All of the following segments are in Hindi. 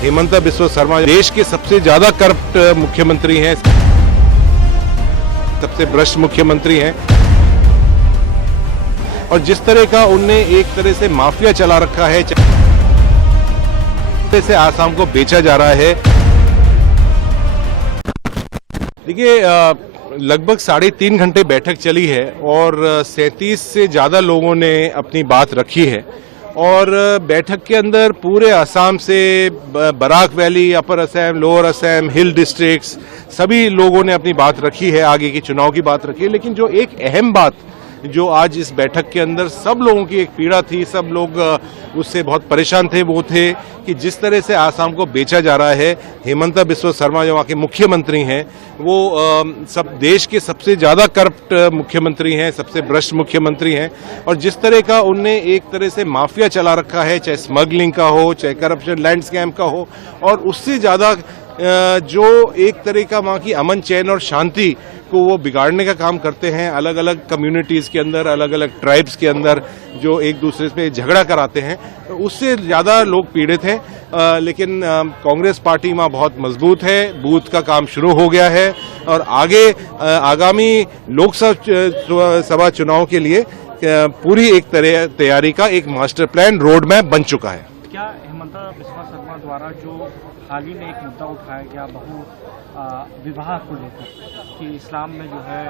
हेमंत बिस्वा शर्मा देश के सबसे ज्यादा करप्ट मुख्यमंत्री हैं, सबसे भ्रष्ट मुख्यमंत्री हैं और जिस तरह का उनने एक तरह से माफिया चला रखा है, से आसाम को बेचा जा रहा है। देखिए लगभग 3.5 घंटे बैठक चली है और 37 से ज़्यादा लोगों ने अपनी बात रखी है और बैठक के अंदर पूरे असम से बराक वैली, अपर असम, लोअर असम, हिल डिस्ट्रिक्ट्स सभी लोगों ने अपनी बात रखी है, आगे की चुनाव की बात रखी है। लेकिन जो एक अहम बात जो आज इस बैठक के अंदर सब लोगों की एक पीड़ा थी, सब लोग उससे बहुत परेशान थे, वो थे कि जिस तरह से आसाम को बेचा जा रहा है। हेमंत बिस्वा शर्मा जो वहाँ के मुख्यमंत्री हैं वो सब देश के सबसे ज़्यादा करप्ट मुख्यमंत्री हैं, सबसे भ्रष्ट मुख्यमंत्री हैं और जिस तरह का उनने एक तरह से माफिया चला रखा है, चाहे स्मगलिंग का हो, चाहे करप्शन लैंड स्कैम का हो, और उससे ज़्यादा जो एक तरह का वहाँ की अमन चैन और शांति को वो बिगाड़ने का काम करते हैं। अलग अलग कम्युनिटीज़ के अंदर, अलग अलग ट्राइब्स के अंदर जो एक दूसरे से झगड़ा कराते हैं, उससे ज़्यादा लोग पीड़ित हैं। लेकिन कांग्रेस पार्टी वहाँ बहुत मजबूत है, बूथ का काम शुरू हो गया है और आगे आगामी लोकसभा चुनाव के लिए पूरी एक तरह तैयारी का एक मास्टर प्लान, रोड मैप बन चुका है। क्या हेमंत बिस्वा शर्मा द्वारा जो हाल ही में एक मुद्दा उठाया गया बहु विवाह को लेकर कि इस्लाम में जो है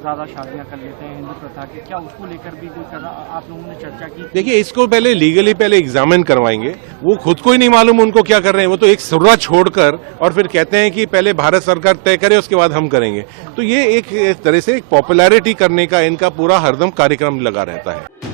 ज़्यादा शादियां कर लेते हैं हिंदू प्रथा की, क्या उसको लेकर भी कोई आप लोगों ने चर्चा की? देखिए इसको पहले लीगली एग्जामिन करवाएंगे, वो खुद को ही नहीं मालूम उनको क्या कर रहे हैं। वो तो एक सुर्रा छोड़कर और फिर कहते हैं कि पहले भारत सरकार तय करे उसके बाद हम करेंगे। तो ये एक तरह से एक पॉपुलैरिटी करने का इनका पूरा हरदम कार्यक्रम लगा रहता है।